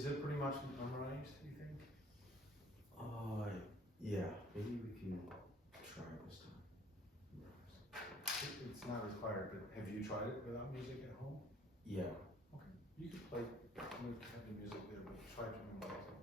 Is it pretty much memorized, do you think? Yeah, maybe we can try this time. It's not required, but have you tried it without music at home? Yeah. Okay. You could play, have the music there, but try to memorize it.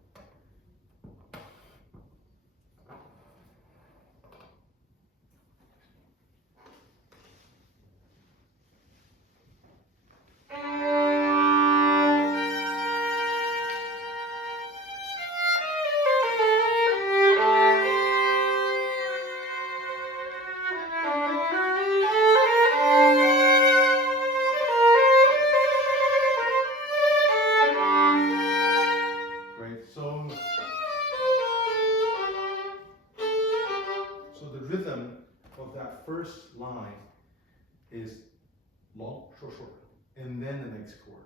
Great. So the rhythm of that first line is long, short, short, and then the next chord.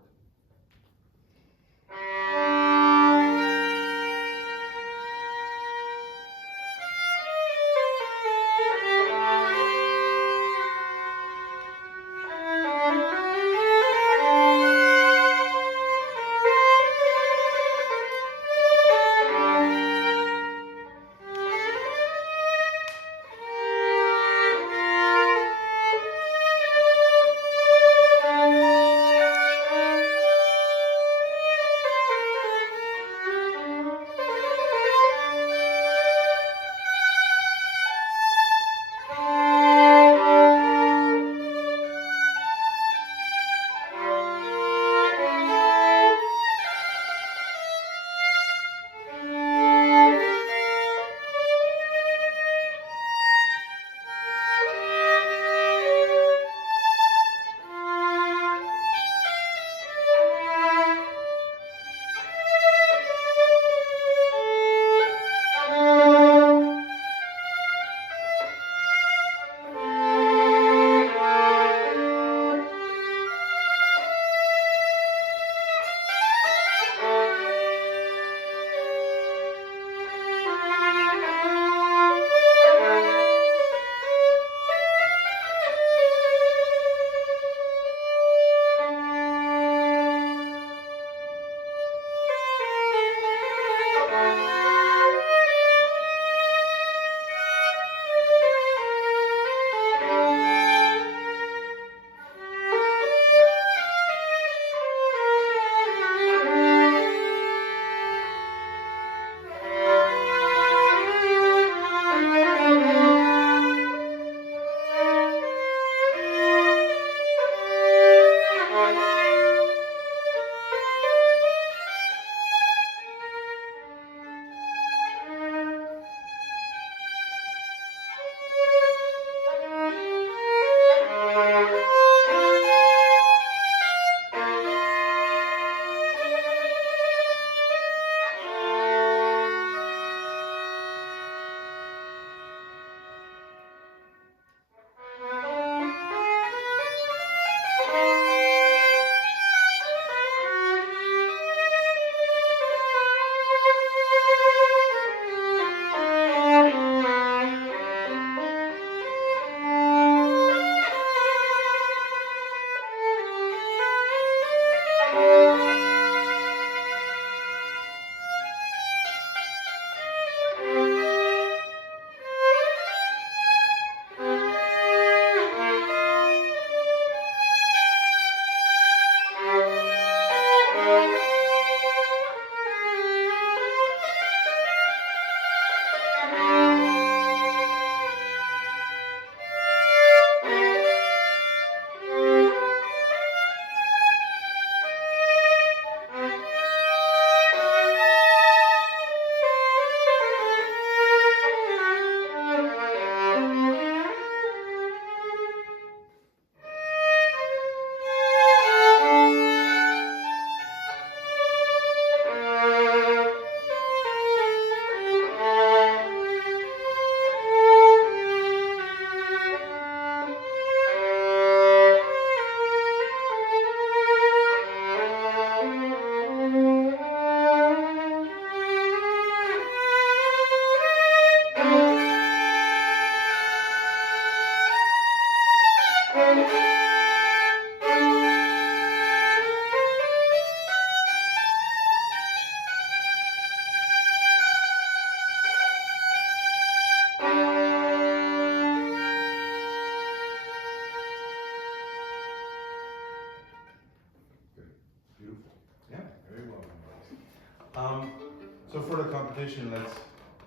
competition, let's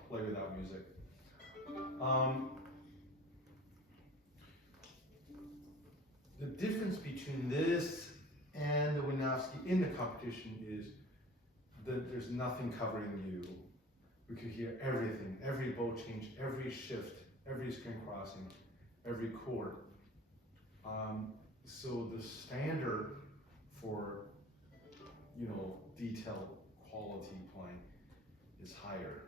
play without music. The difference between this and the Wieniawski in the competition is that there's nothing covering you. We could hear everything, every bow change, every shift, every string crossing, every chord. So the standard for, detailed quality playing is higher.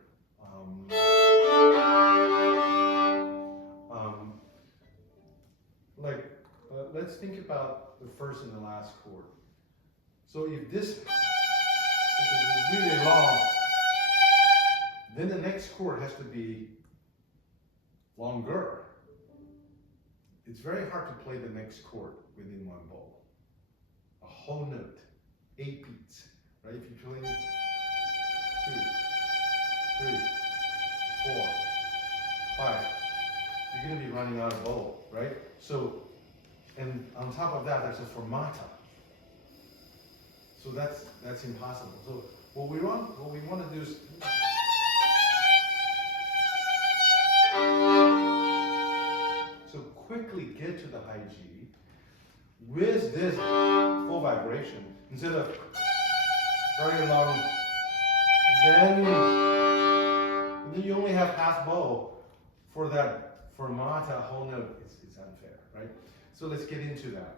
Let's think about the first and the last chord. So if this is really long, then the next chord has to be longer. It's very hard to play the next chord within one bow. A whole note, 8 beats, right? If you play 2, 3, 4, 5, you're gonna be running out of bow, right? So, and on top of that, there's a fermata. So that's impossible. So what we want to do is so quickly get to the high G with this full vibration instead of very long. Then you only have half bow for that fermata whole note. It's unfair, right? So let's get into that.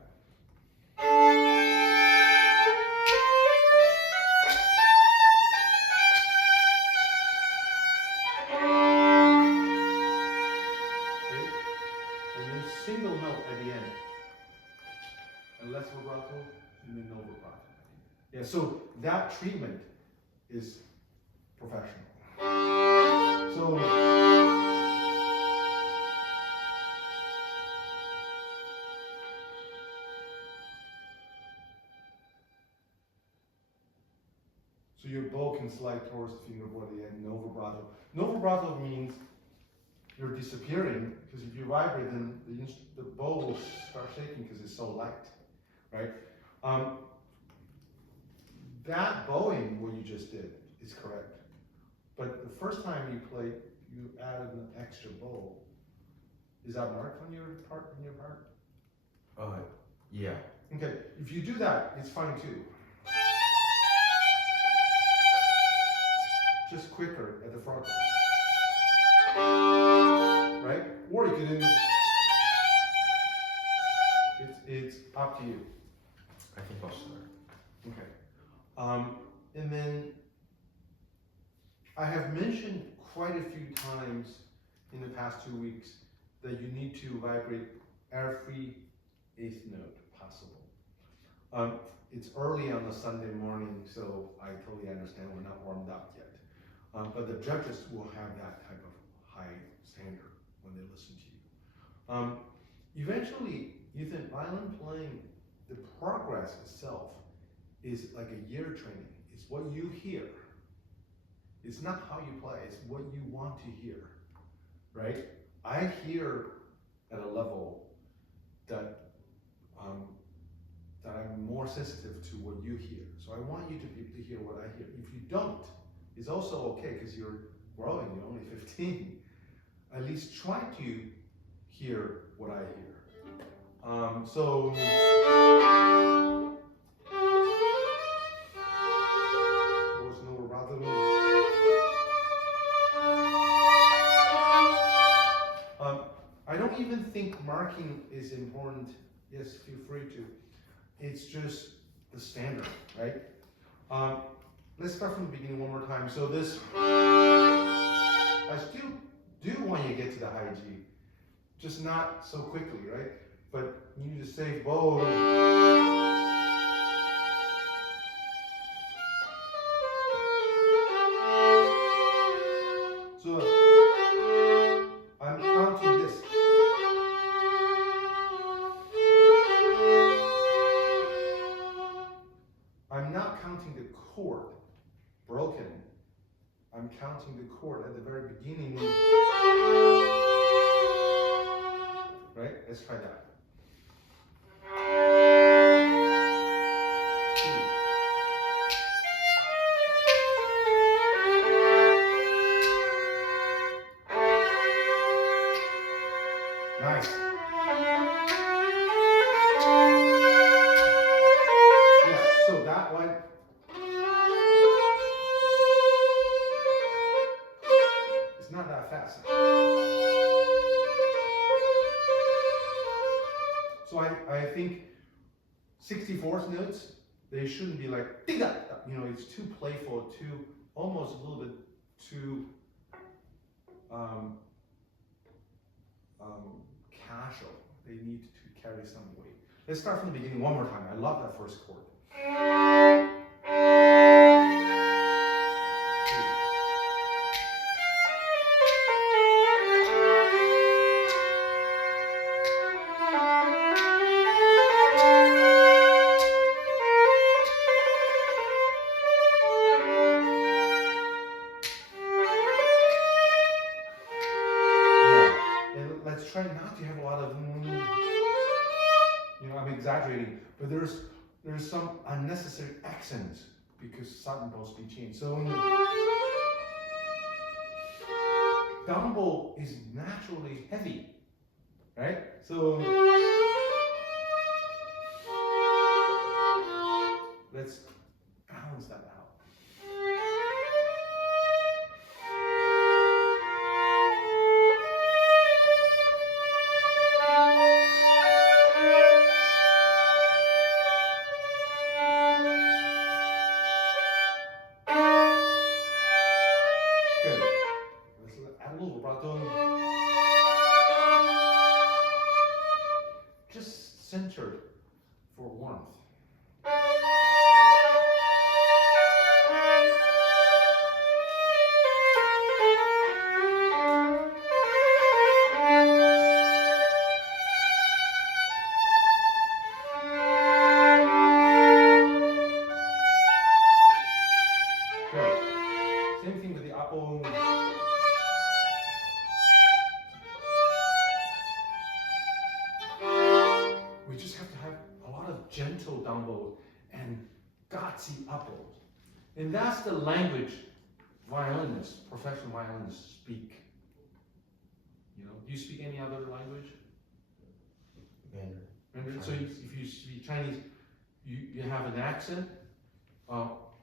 Single note at the end, and less vibrato, and then no vibrato. Yeah, so that treatment is professional. So your bow can slide towards the fingerboard at the end, no vibrato. No vibrato means you're disappearing, because if you vibrate, then the bow will start shaking because it's so light, right? That bowing, what you just did, is correct. But the first time you played, you added an extra bow. Is that marked on your part? Yeah. Okay, if you do that, it's fine too. Just quicker at the front. Right? Or you can, it's up to you. I think I'll start. Okay. And then I have mentioned quite a few times in the past 2 weeks that you need to vibrate every 8th note possible. It's early on a Sunday morning, so I totally understand we're not warmed up yet. But the judges will have that type of high standard when they listen to you. Eventually, Ethan, violin playing, the progress itself is like a year training. It's what you hear. It's not how you play, it's what you want to hear, right? I hear at a level that I'm more sensitive to what you hear. So I want you to hear what I hear. If you don't, it's also okay because you're growing, you're only 15. At least try to hear what I hear. I don't even think marking is important. Yes, feel free to. It's just the standard, right? Let's start from the beginning one more time. So this, I still do want you to get to the high G, just not so quickly, right? But you need to save bow. So I'm counting this. I'm not counting the chord broken. I'm counting the chord at the very beginning. Right? Let's try that. Nice. Yeah, so that one. It's not that fast. So I think 64th notes, they shouldn't be like, you know, it's too playful, too, almost a little bit too casual. They need to carry some weight. Let's start from the beginning one more time. I love that first chord. Let's try not to have a lot of, you know, I'm exaggerating, but there's some unnecessary accents because sudden bows be changed. So down bow is naturally heavy, right? So let's balance that out. Just centered for warmth. Good. Same thing with the upper. We just have to have a lot of gentle down bows and gutsy up bows. And that's the language violinists, professional violinists speak. You know, do you speak any other language? Mandarin. So if you speak Chinese, you have an accent.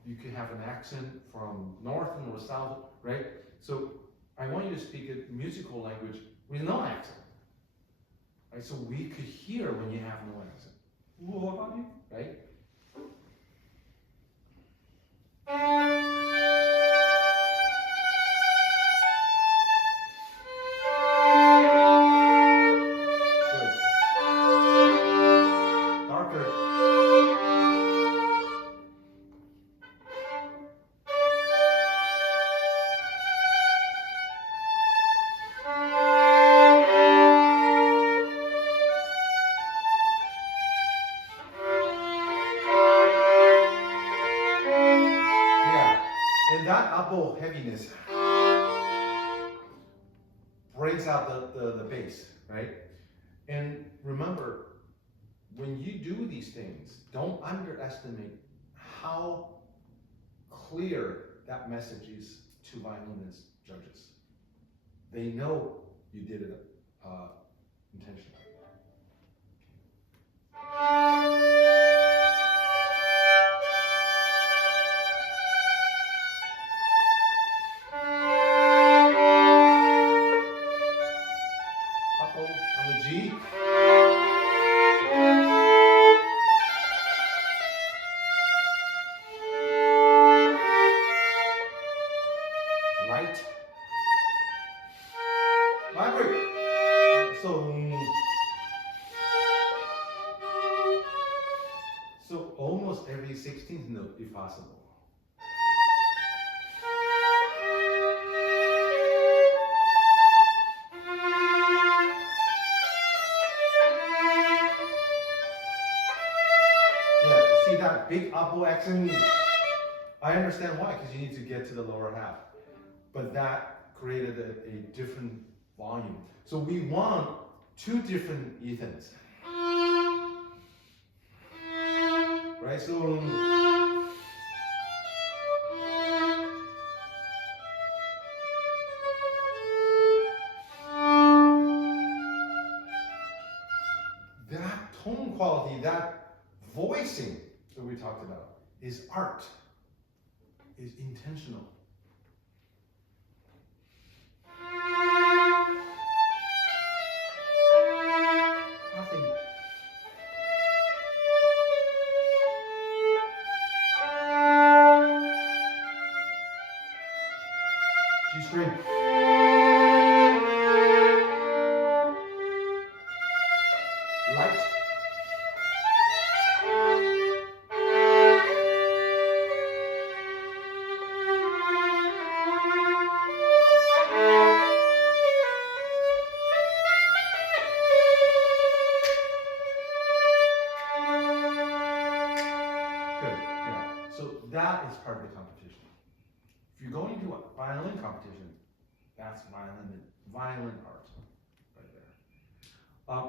You could have an accent from north or south, right? So I want you to speak a musical language with no accent. Right? So we could hear when you have no accent. What about you? Right? Good. Darker. And that upper heaviness brings out the bass, right? And remember, when you do these things, don't underestimate how clear that message is to violinist judges. They know you did it intentionally. Up on the G. Light. Vibrate. So almost every 16th note if possible. Yeah, see that big upper accent? I understand why, because you need to get to the lower half. But that created a different volume. So we want two different Ethans. Right? So tone quality, that voicing that we talked about is art, is intentional. Nothing. G string. Light. Good, yeah. So that is part of the competition. If you're going to a violin competition, that's violin art right there.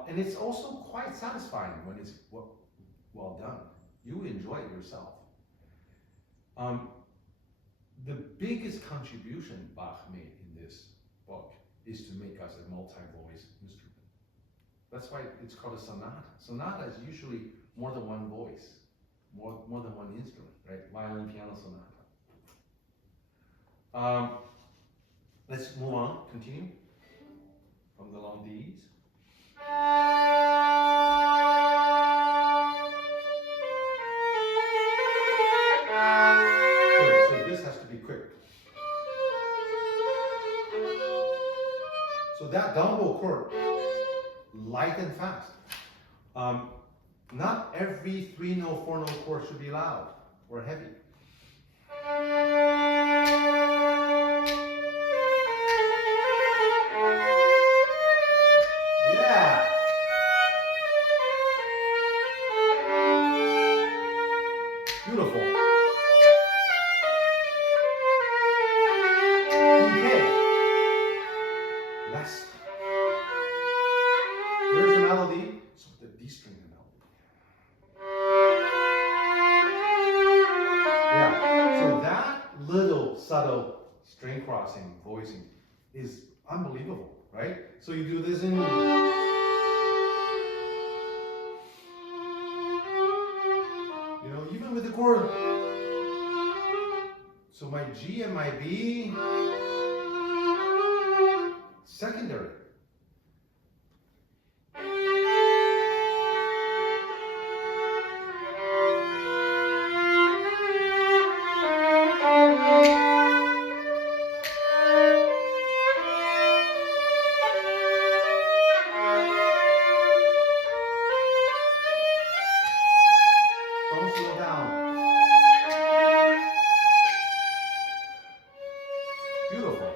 And it's also quite satisfying when it's well done. You enjoy it yourself. The biggest contribution Bach made in this book is to make us a multi-voice instrument. That's why it's called a sonata. Sonata is usually more than one voice, more than one instrument, right? Violin, piano, sonata. Let's move on, continue from the long Ds. Good, so this has to be quick. So that down bow chord, light and fast. Not every 3-note, 4-note chord should be loud or heavy. Yeah. Beautiful. Okay. Less. Where's the melody? So the D string the melody. Yeah. So that little subtle string crossing, voicing is unbelievable, right? So you do this in. You know, even with the chord. So my G and my B, secondary. Don't slow down. Beautiful.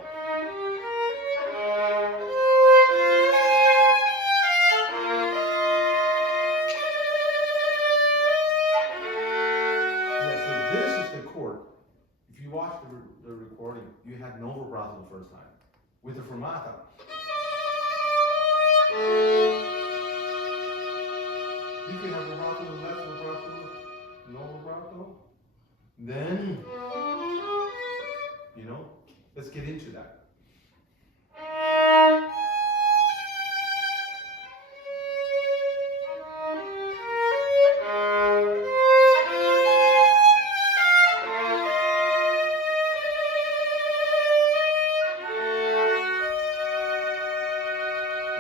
Yeah, so this is the chord. If you watch the recording, you had no vibrato the first time. With the fermata. You can have vibrato, less vibrato, no vibrato. Then, you know, let's get into that.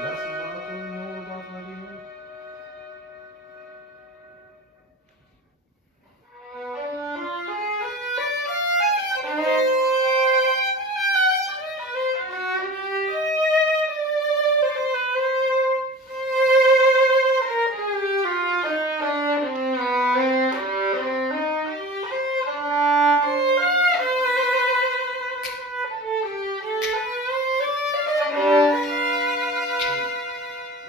Less vibrato, no vibrato again.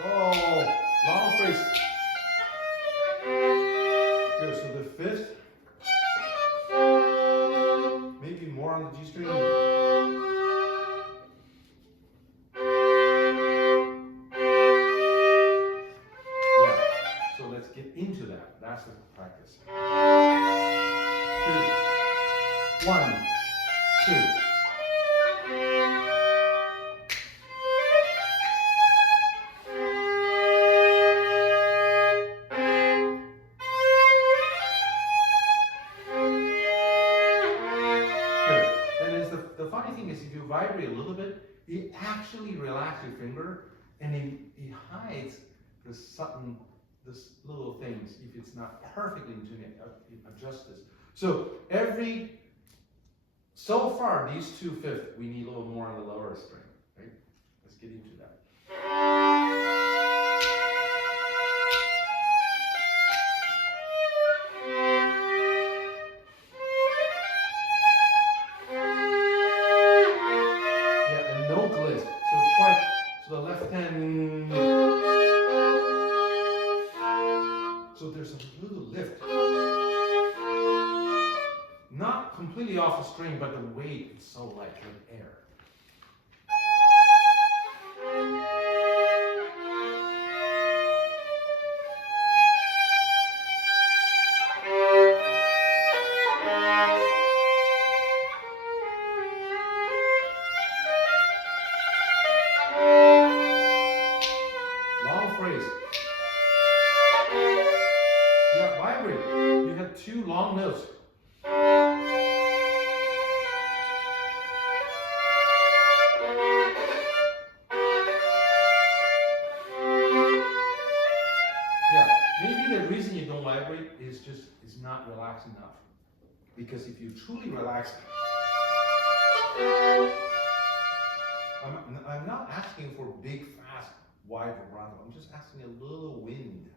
Oh, long phrase. Good, so the fifth, maybe more on the G string. Yeah, so let's get into that. That's the practice. 2, 1, 2. actually relax your finger, and it hides this little things if it's not perfectly in tune. Adjust this. So so far these 2/5, we need a little more on the lower string, right? Let's get into that. Yeah, and no gliss. So the left hand. So there's a little lift. Not completely off the string, but the weight is so light, like air. Long phrase. Yeah, vibrate. You have 2 long notes. Yeah, maybe the reason you don't vibrate is not relaxed enough. Because if you truly relax, I'm not asking for big, fast, wide vibrato. I'm just asking a little wind.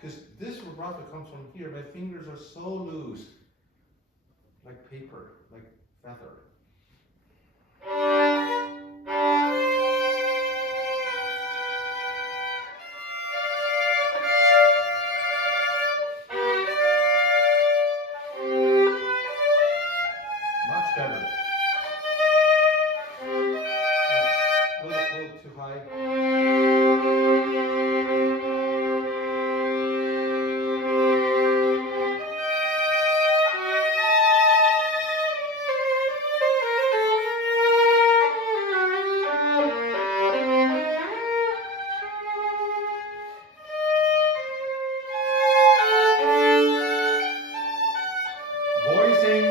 Because this vibrato comes from here. My fingers are so loose, like paper, like feather. Much better. A little too high. Voicing.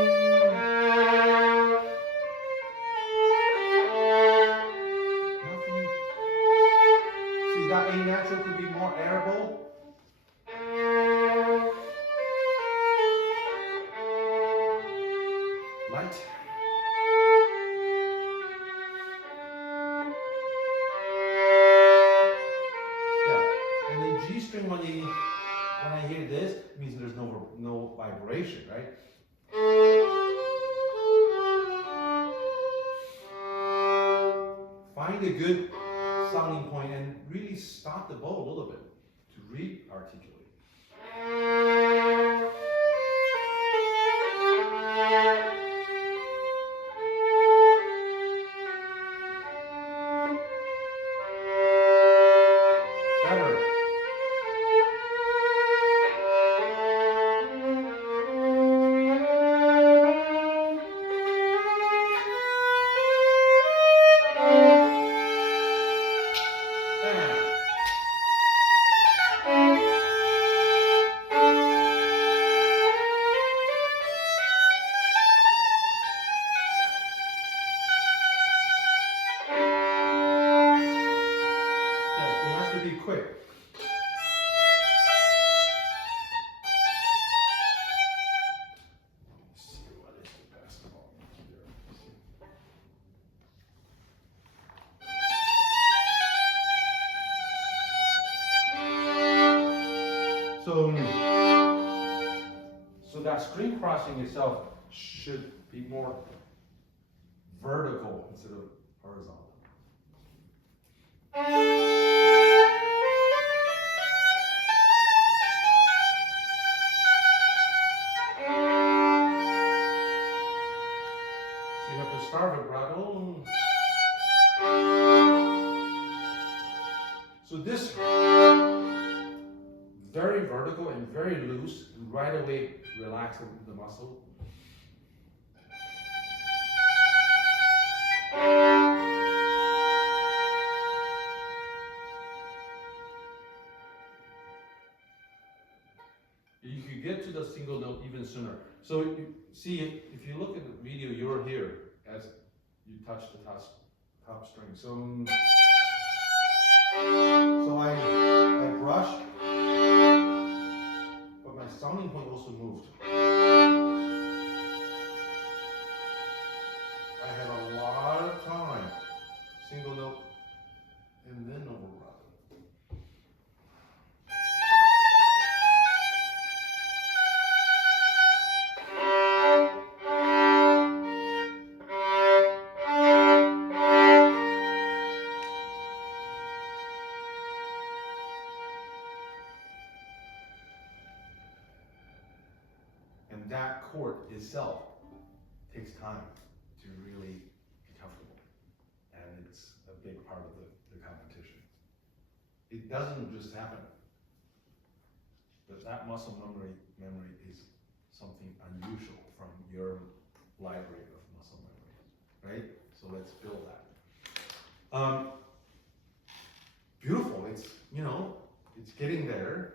Nothing. See, that A natural could be more airable. Light. Yeah. And then G string when I hear this, it means there's no vibration, right? Find a good sounding point and really stop the bow a little bit to re-articulate. Better. Be quick. Let's see what is the best of all here. So that string crossing itself should be more vertical instead of horizontal. You have to start vibrato. So this very vertical and very loose, and right away relax the muscle. You could get to the single note even sooner. So you see, if you look at the video, you're here as you touch the top string. So I brushed, but my sounding point also moved. I had a lot of time, single note, and then override. And that chord itself takes time to really be comfortable. And it's a big part of the competition. It doesn't just happen. But that muscle memory is something unusual from your library of muscle memory, right? So let's build that. Beautiful, it's, it's getting there.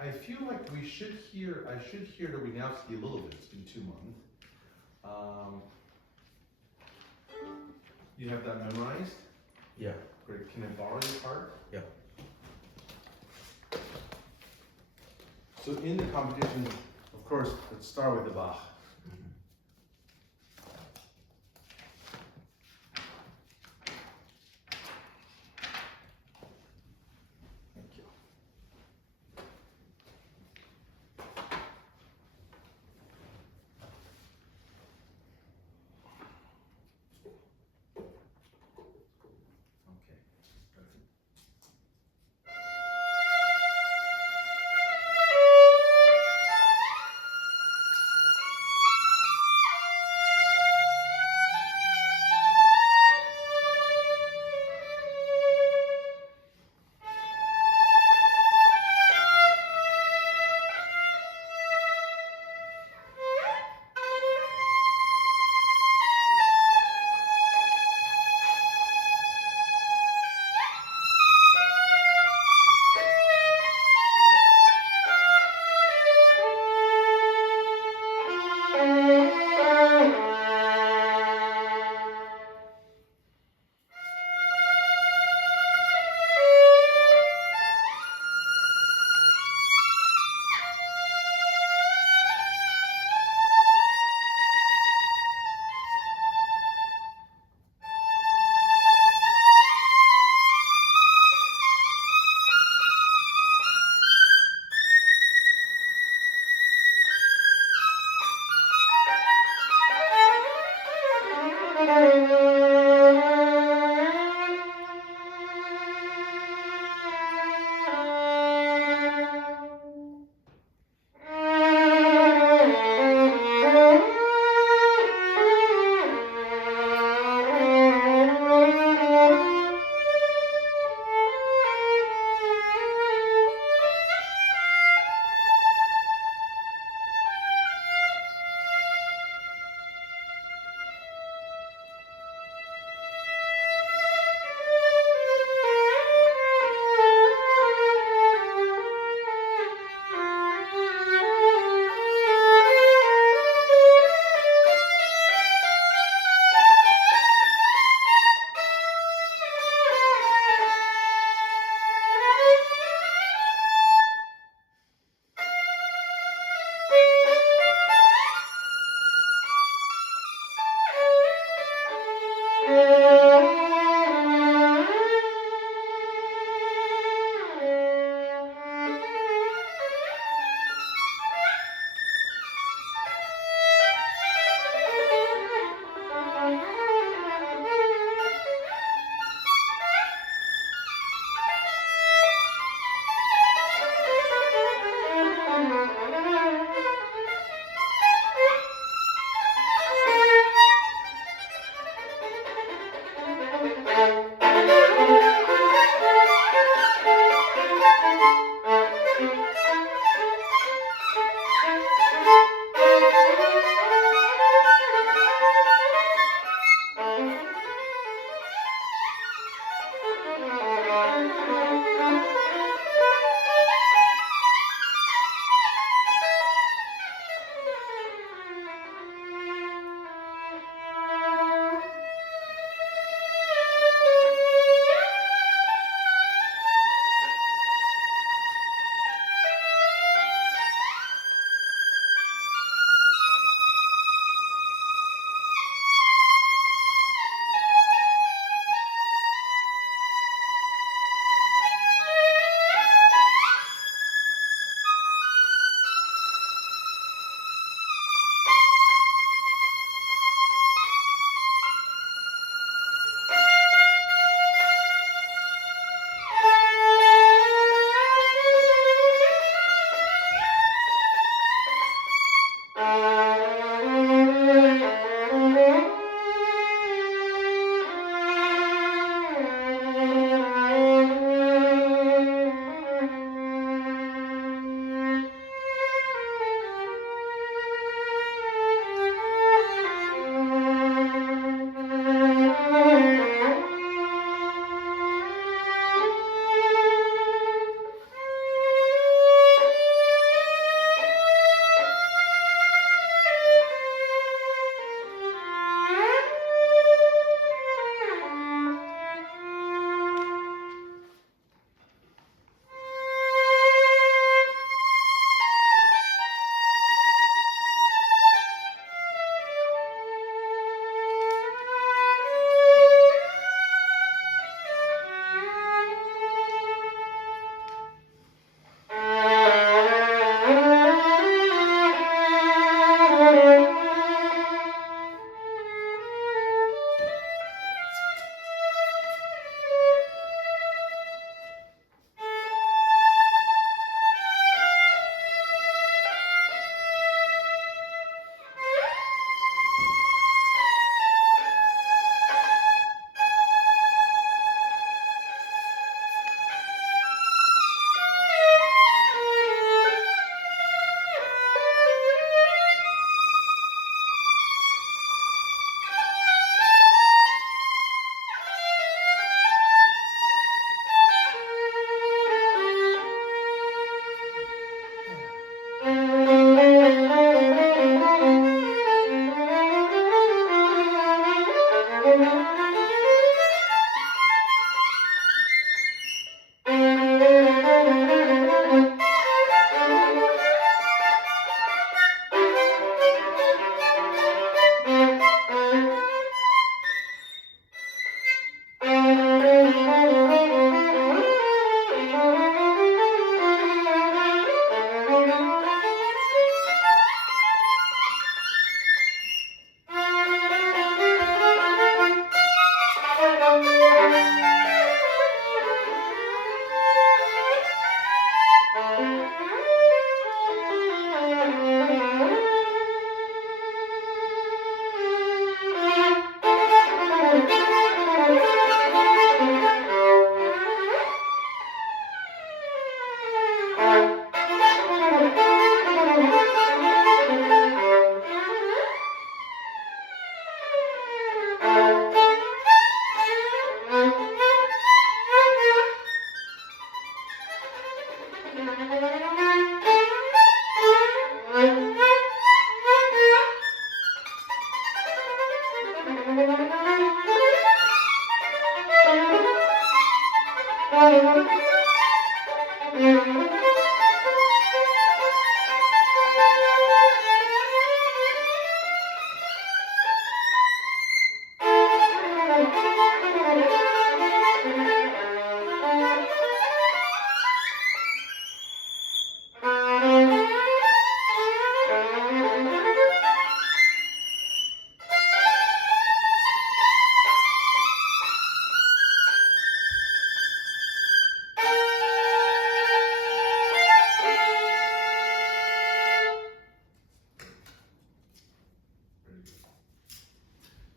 I feel like I should hear the Wieniawski a little bit, it's been 2 months. You have that memorized? Yeah. Great, can I borrow your part? Yeah. So in the competition, of course, let's start with the Bach. Thank you. Okay.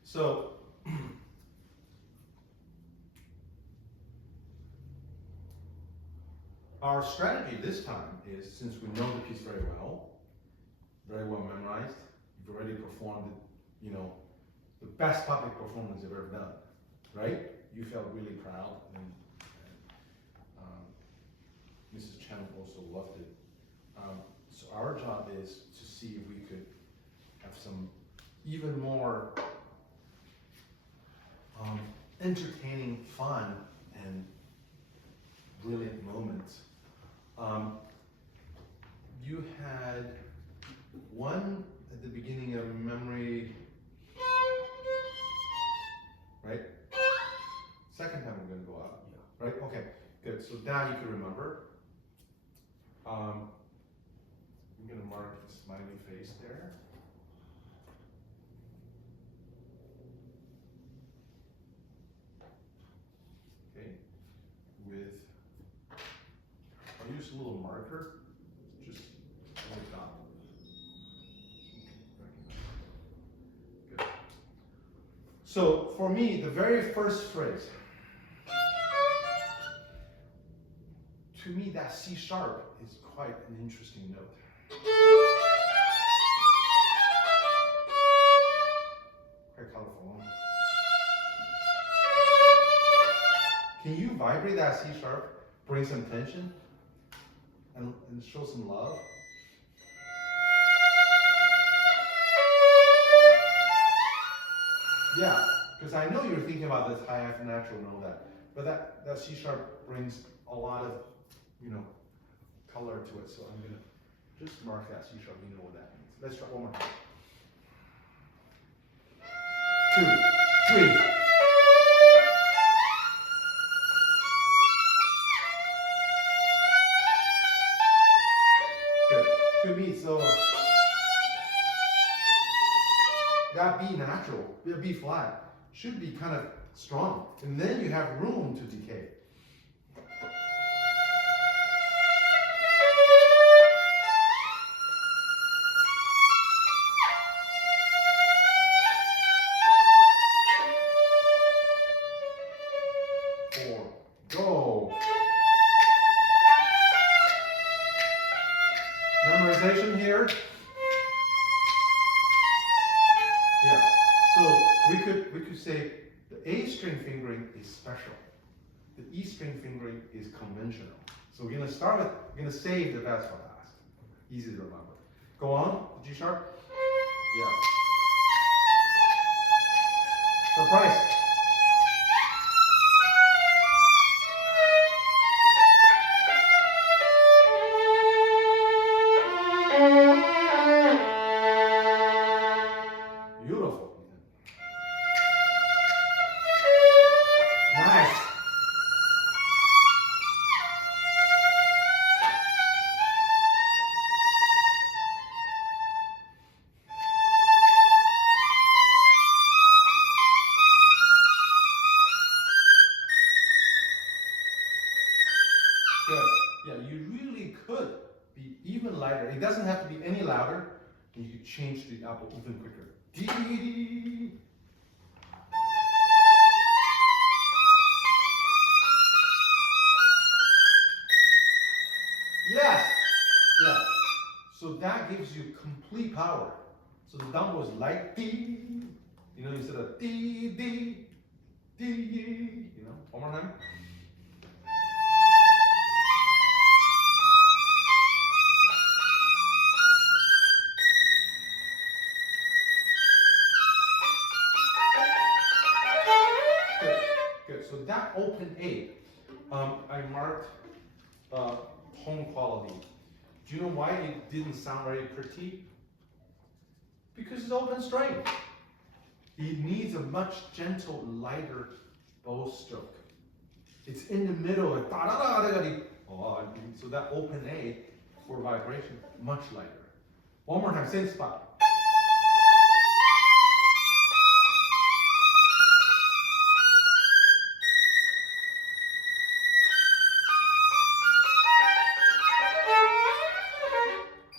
So, our strategy this time is, since we know the piece very well memorized, you've already performed it, the best public performance you've ever done, right? You felt really proud, and Mrs. Chen also loved it. So our job is to see if we could have some even more entertaining, fun, and brilliant moments. You had one at the beginning of memory, right? Second time we're gonna go up, right? Okay, good. So now you can remember. I'm gonna mark the smiley face there. Okay, I'll use a little marker, just on the top. So for me, the very first phrase, to me that C sharp is quite an interesting note. Quite colorful. Huh? Can you vibrate that C sharp, bring some tension, and show some love? Yeah, because I know you're thinking about this high F natural and all that, but that C sharp brings a lot of, color to it. So I'm gonna just mark that C sharp. You know what that means. Let's try one more time. 2, 3. Good. To me, so that B natural, B flat, should be kind of strong, and then you have room to decay. Go. Memorization here. Yeah. So we could say the A string fingering is special. The E string fingering is conventional. So we're gonna save the best for last. Easy to remember. Go on, the G sharp. Yeah. Surprise. Beautiful. Nice. Good. Yeah, you really could be even lighter. It doesn't have to be any louder. And you could change the apple even quicker. D. Yes. Yeah. So that gives you complete power. So the down bow is light D. Instead of D, D, D. One more time. Good. So that open A, I marked tone quality. Do you know why it didn't sound very pretty? Because it's open string. It needs a much gentle, lighter bow stroke. It's in the middle. So that open A for vibration, much lighter. One more time, same spot.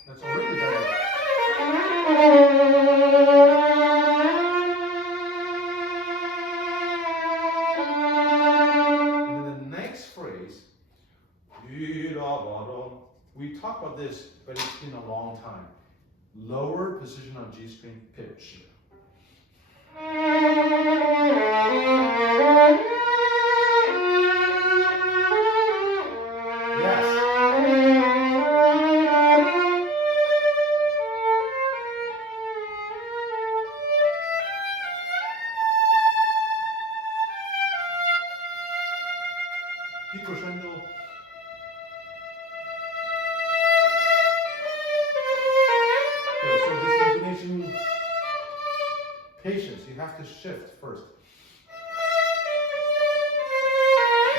That's already better. And then the next phrase, we talked about this, but it's been a long time. Lower position on G string pitch. Yes. Crescendo. Okay, so this intonation, patience, you have to shift first.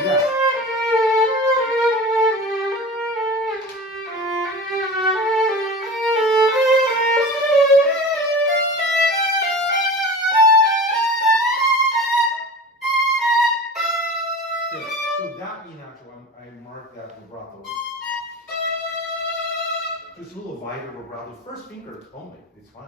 Yes. Good. So that E natural, I marked that vibrato. Just a little wider vibrato. First finger only, it's fine.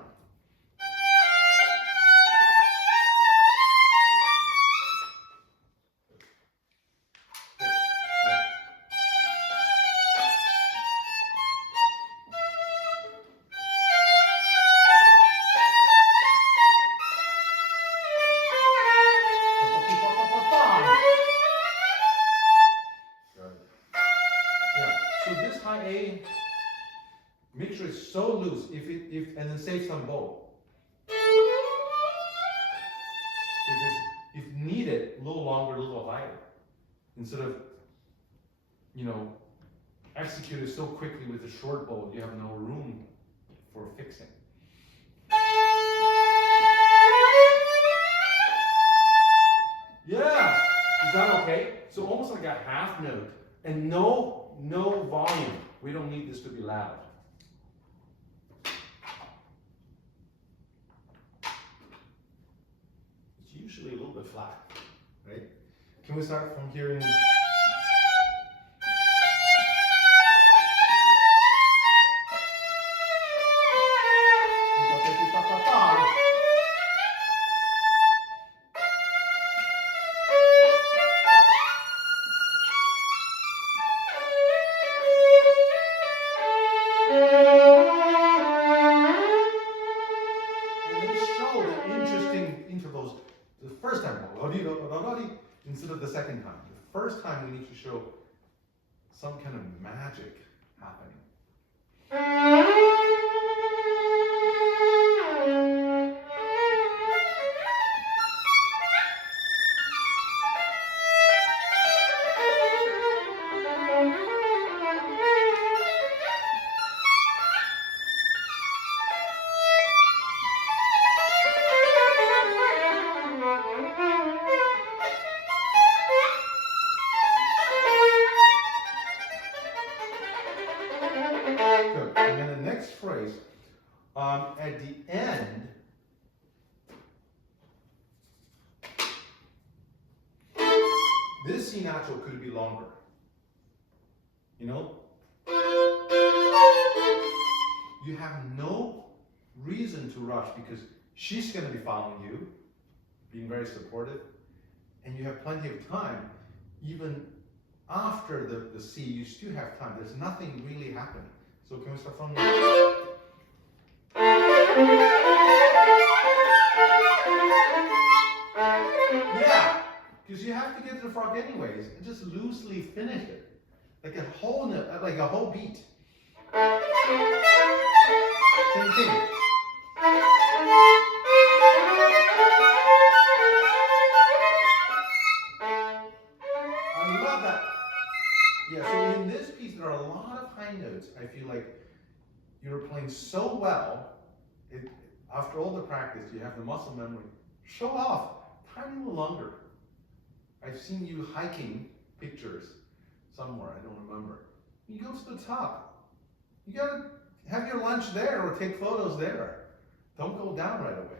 and then save some bow. If needed, a little longer, a little higher. Instead of, execute it so quickly with a short bow, you have no room for fixing. Yeah, is that okay? So almost like a half note and no volume. We don't need this to be loud. It's usually a little bit flat, right? Can we start from here in? Intervals the first time, instead of the second time. The first time we need to show some kind of magic happening. Good. And then the next phrase, at the end, this C natural could be longer. You have no reason to rush because she's going to be following you, being very supportive, and you have plenty of time. Even after the C, you still have time. There's nothing really happening. So can we start from there? Yeah, because you have to get to the frog anyways, and just loosely finish it, like a whole note, like a whole beat. Same thing. I love that. Yeah, so in this piece, there are a lot of high notes. I feel like you're playing so well. After all the practice, you have the muscle memory. Show off, tiny little longer. I've seen you hiking pictures somewhere, I don't remember. You go to the top. You gotta have your lunch there or take photos there. Don't go down right away.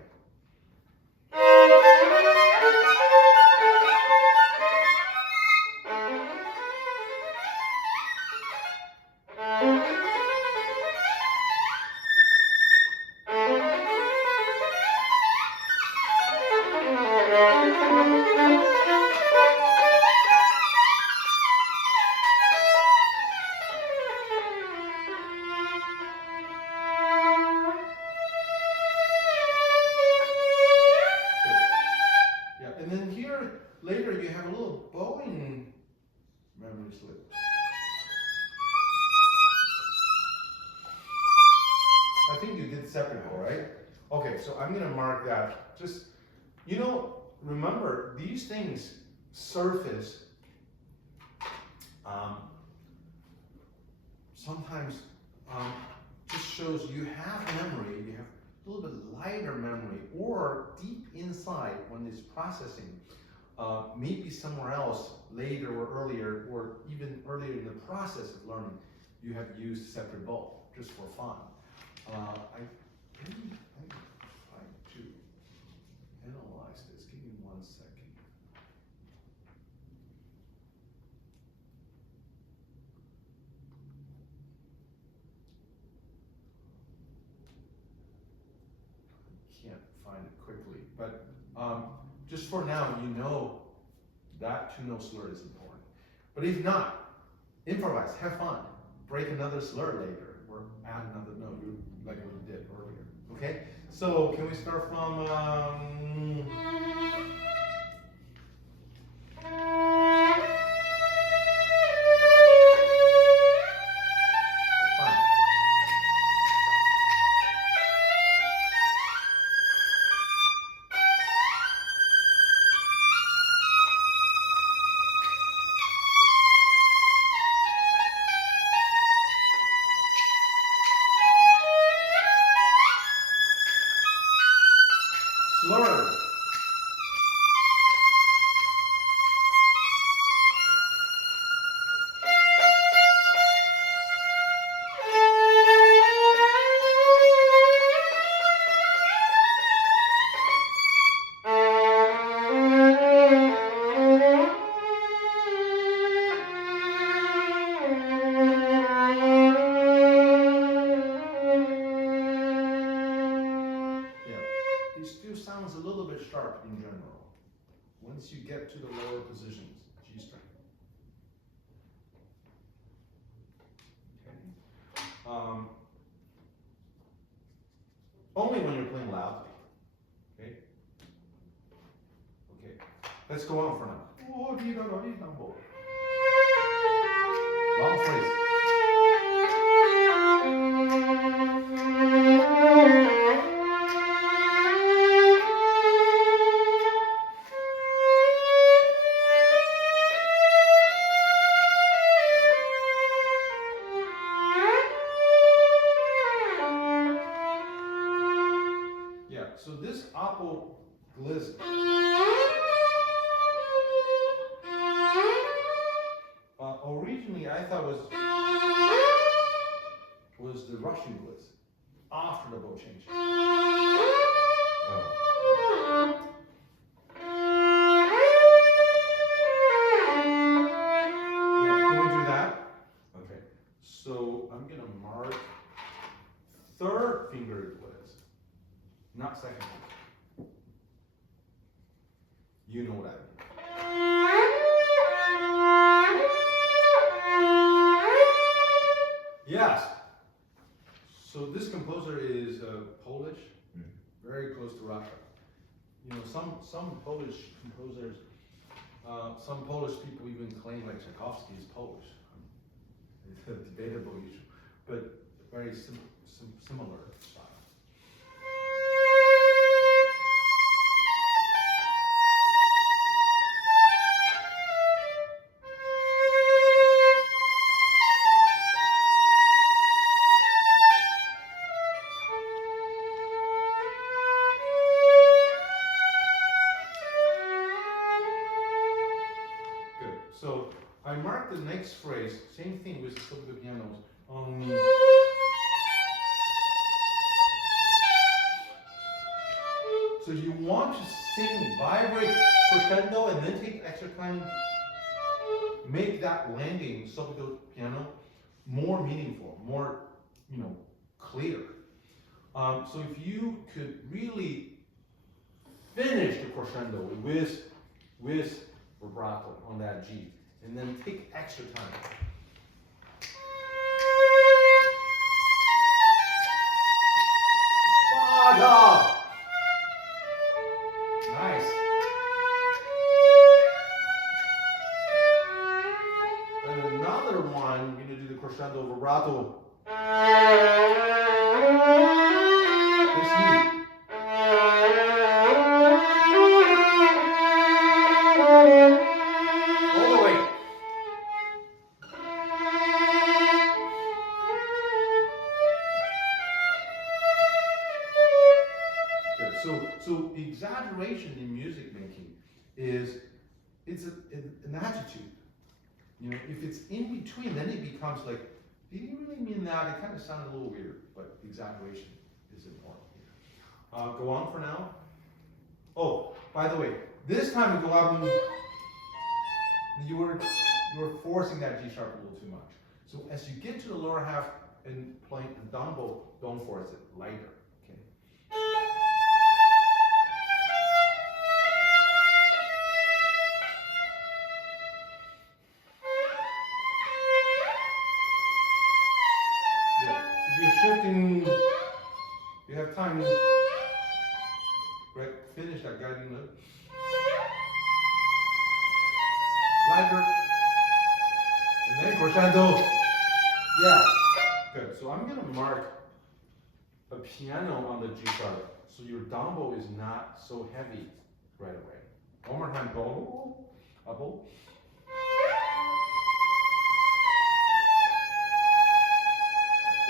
And then here, later, you have a little bowing memory slip. I think you did separate bow, right? Okay, so I'm gonna mark that. Just, remember, these things surface sometimes just shows you have memory, you have a little bit lighter memory, or deep inside when it's processing, maybe somewhere else later or earlier, or even earlier in the process of learning, you have used separate bow just for fun. I try to analyze this. Give me 1 second. Can't find it quickly, but just for now, that 2-note slur is important. But if not, improvise, have fun, break another slur later, or add another note, like we did earlier. Okay? So can we start from? Fine. slur. It still sounds a little bit sharp in general. Once you get to the lower positions, G string. Okay. Only when you're playing loudly. Okay. Okay. Let's go on for now. Long phrase. So this apoglism originally I thought was the Russian gliss after the bow change. Yeah, can we do that? Okay. So I'm gonna mark third finger gliss, not second finger. You know what I mean. Yes. So this composer is Polish, very close to Russia. You know, some Polish composers, some Polish people even claim like Tchaikovsky is Polish. It's a debatable issue, but very similar style. So I mark the next phrase, same thing with the pianos. So you want to sing, vibrate crescendo, and then take extra time, make that landing sopito piano more meaningful, more, clear. So if you could really finish the crescendo with vibrato on that G, and then take extra time. Fire! Nice. And another one, we're gonna do the crescendo vibrato. This E. So exaggeration in music making it's an attitude. If it's in between, then it becomes like, did you really mean that? It kind of sounded a little weird, but exaggeration is important here. Go on for now. Oh, by the way, this time we go up, you were forcing that G sharp a little too much. So as you get to the lower half and playing the down bow, don't force it, lighter. You have time to finish that guiding note. Lighter. And then crescendo. Yeah. Good. So I'm going to mark a piano on the G sharp so your down bow is not so heavy right away. One more time. Go. Up.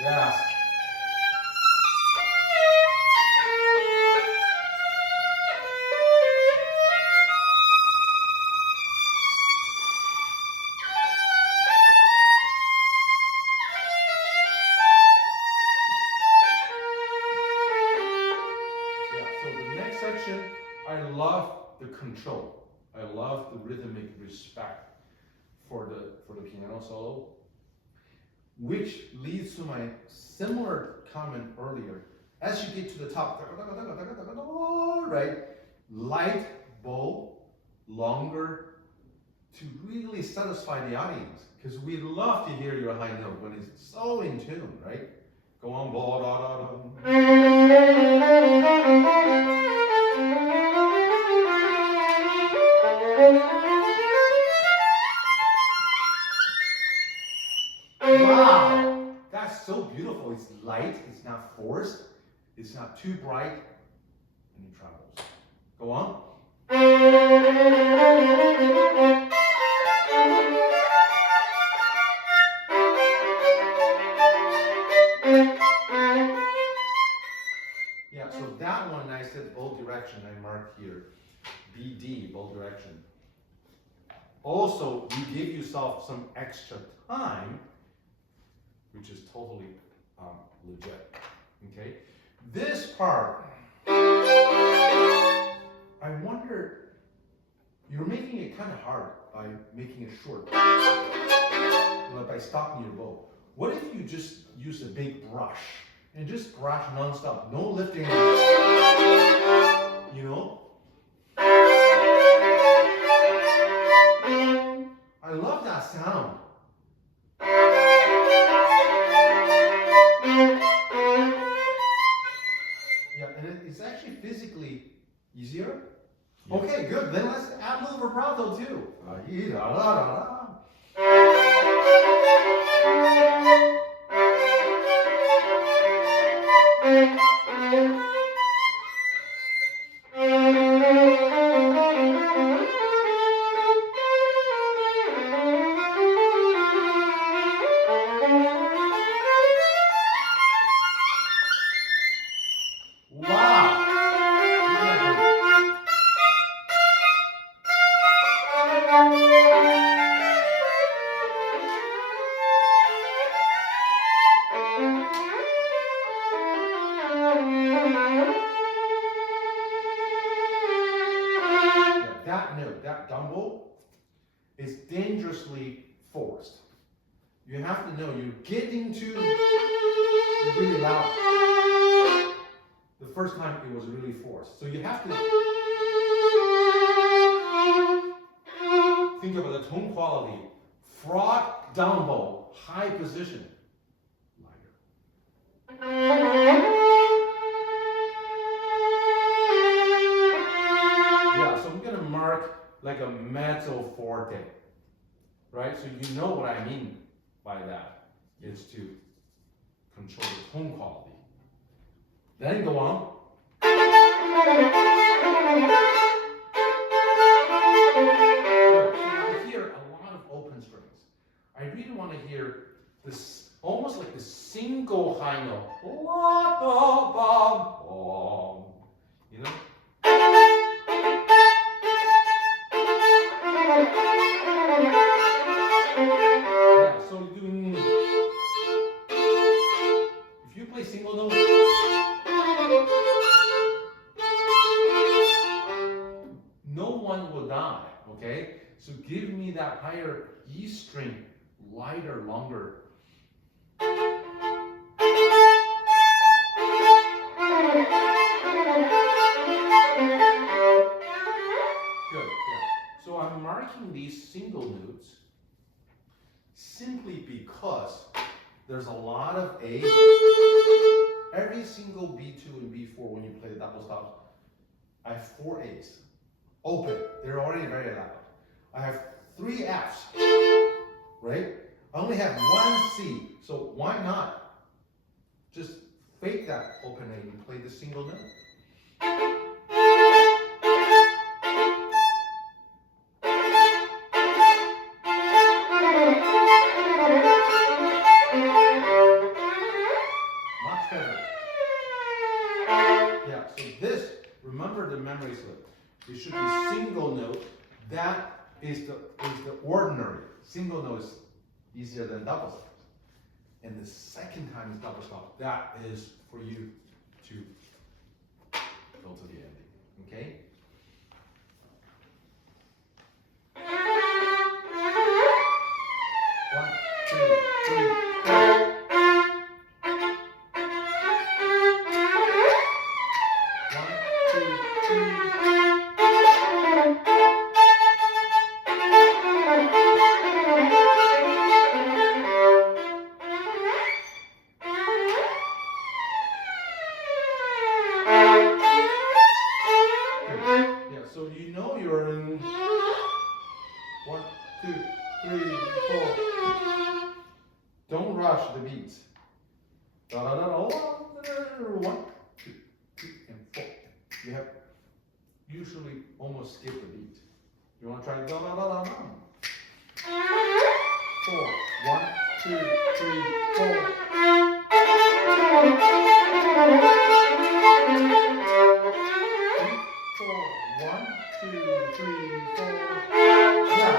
Yes. section, I love the control. I love the rhythmic respect for the piano solo, which leads to my similar comment earlier. As you get to the top, right, light bow, longer, to really satisfy the audience, because we love to hear your high note when it's so in tune, right? Go on, blah, da, da, Wow, that's so beautiful. It's light, it's not forced, it's not too bright, and it travels. Go on. Yeah, so that one I said both direction, I marked here. BD, both direction. Also, you give yourself some extra time, which is totally legit. Okay? This part, I wonder, you're making it kind of hard by making it short, by stopping your bow. What if you just use a big brush and just brush non-stop, no lifting, you know? I love that sound. Yeah, and it's actually physically easier. Yeah. Okay, good. Then let's add a little vibrato too. That note, that dumbo, is dangerously forced. You have to know you're getting to really loud. The first time it was really forced. So you have to think about the tone quality. Frog, dumbo, high position. Yeah, so I'm gonna mark like a mezzo forte, right? So you know what I mean by that is to control the tone quality. Then go on. Good. So I hear a lot of open strings. I really want to hear this, almost like the single high note. You know? Yeah, so doing, if you play single note, no one will die, okay? So give me that higher E string, lighter, longer. Good, yeah. So I'm marking these single notes simply because there's a lot of A. Every single B2 and B4 when you play the double stops, I have 4 A's. Open, they're already very loud. I have 3 F's, right? I only have 1 C, so why not just fake that open A and play the single note? Much better. Yeah, so this, remember the memory slip. It should be single note. That is the ordinary. Single note is easier than double stop. And the second time is double stop. That is for you to go to the ending. two, three. Yeah, so you know you're in 1, 2, 3, 4. Don't rush the beats. Da da da da. 1, 2, 3, and 4. You have usually almost skipped the beat. You want to try da da da da da. 4. 1, 2, 3, 4. 1, 2, 3, 4. Yeah.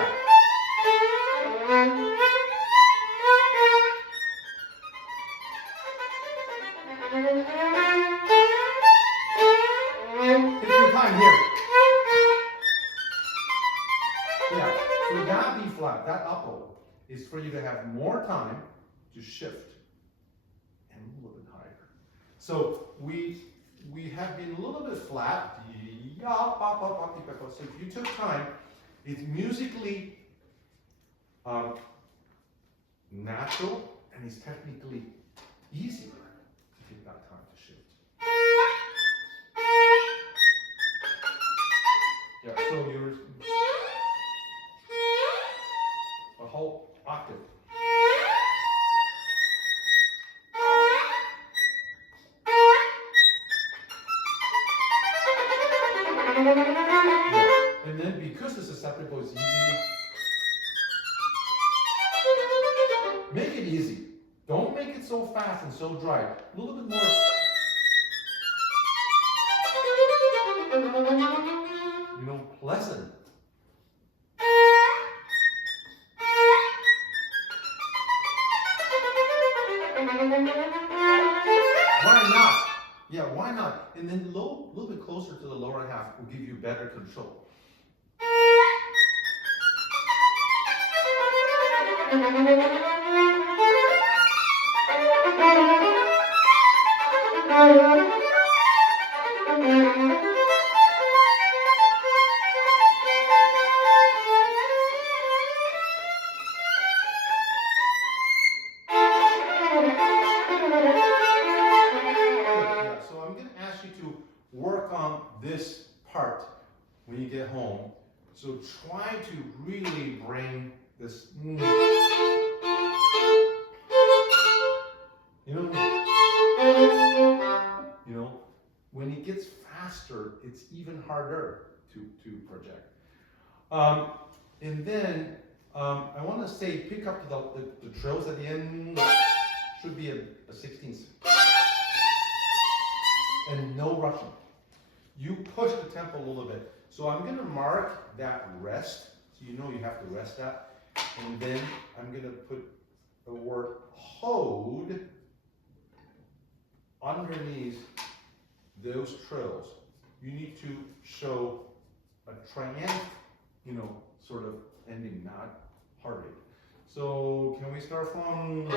Take your time here. Yeah. So that B flat, that uppo, is for you to have more time to shift and a little bit higher. So we have been a little bit flat. So if you took time, it's musically natural and it's technically easier to take that time to shift. Yeah, so you're a whole octave. Yeah. And then because the susceptible is easy, make it easy. Don't make it so fast and so dry. A little bit more. Pleasant. Why not? Yeah, why not? And then a little bit closer to the lower half will give you better control. Work on this part when you get home. So try to really bring this, you know, when it gets faster, it's even harder to project. And then I want to say pick up the trills at the end. Should be a 16th. And no rushing. You push the tempo a little bit. So I'm going to mark that rest. So you know you have to rest that. And then I'm going to put the word hold underneath those trills. You need to show a triumph, sort of ending, not heartache. So can we start from...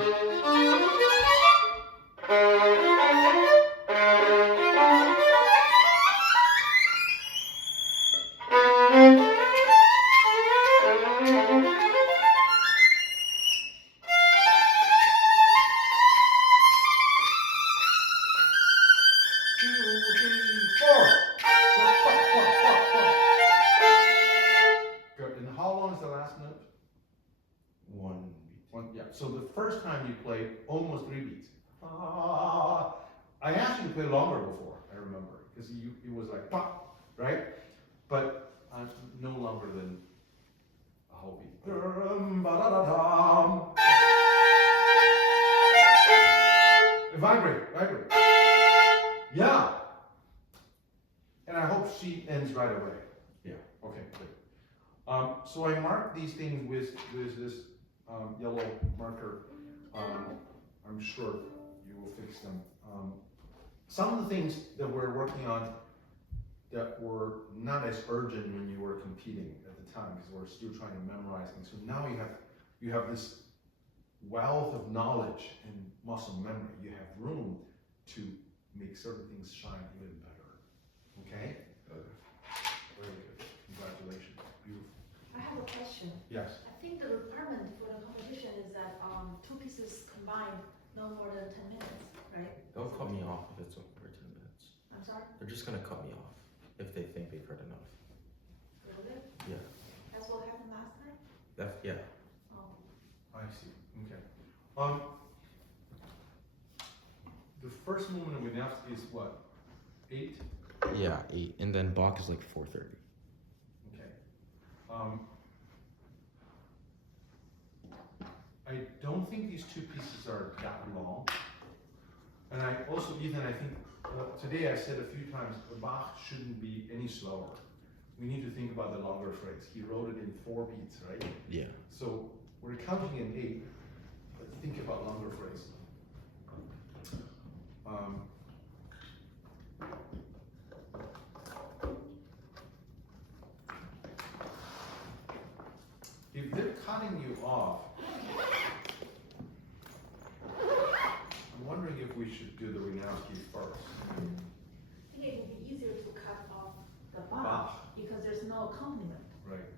So the first time you played almost 3 beats. I asked you to play longer before, I remember, because it was like pop, right? But no longer than a whole beat. Vibrate. Yeah. And I hope she ends right away. Yeah. Okay. Good. So I mark these things with this yellow marker. I'm sure you will fix them. Some of the things that we're working on that were not as urgent when you were competing at the time, because we're still trying to memorize things. So now you have this wealth of knowledge and muscle memory. You have room to make certain things shine even better. Okay? Yes, I think the requirement for the competition is that two pieces combined no more than 10 minutes, right? They'll cut me off if it's over 10 minutes. I'm sorry? They're just gonna cut me off if they think they've heard enough. Really? Yeah. That's what happened last time? Yeah. Oh. I see, okay. The first movement of Wieniawski is what, 8? Yeah, 8. And then Bach is like 4:30. Okay. I don't think these two pieces are that long. And I also, Ethan, I think today I said a few times, Bach shouldn't be any slower. We need to think about the longer phrase. He wrote it in 4 beats, right? Yeah. So we're counting in 8, but think about longer phrase. If they're cutting you off, I'm wondering if we should do the Wieniawski first. I think it would be easier to cut off the Bach. Bach because there's no accompaniment. Right.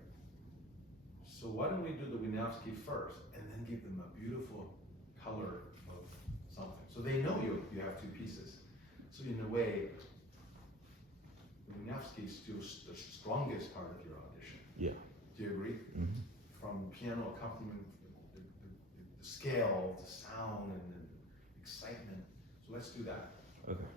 So why don't we do the Wieniawski first and then give them a beautiful color of something. So they know you have 2 pieces. So in a way, Wieniawski is still the strongest part of your audition. Yeah. Do you agree? Mm-hmm. From piano accompaniment, the scale, the sound, and the excitement. So let's do that. Okay.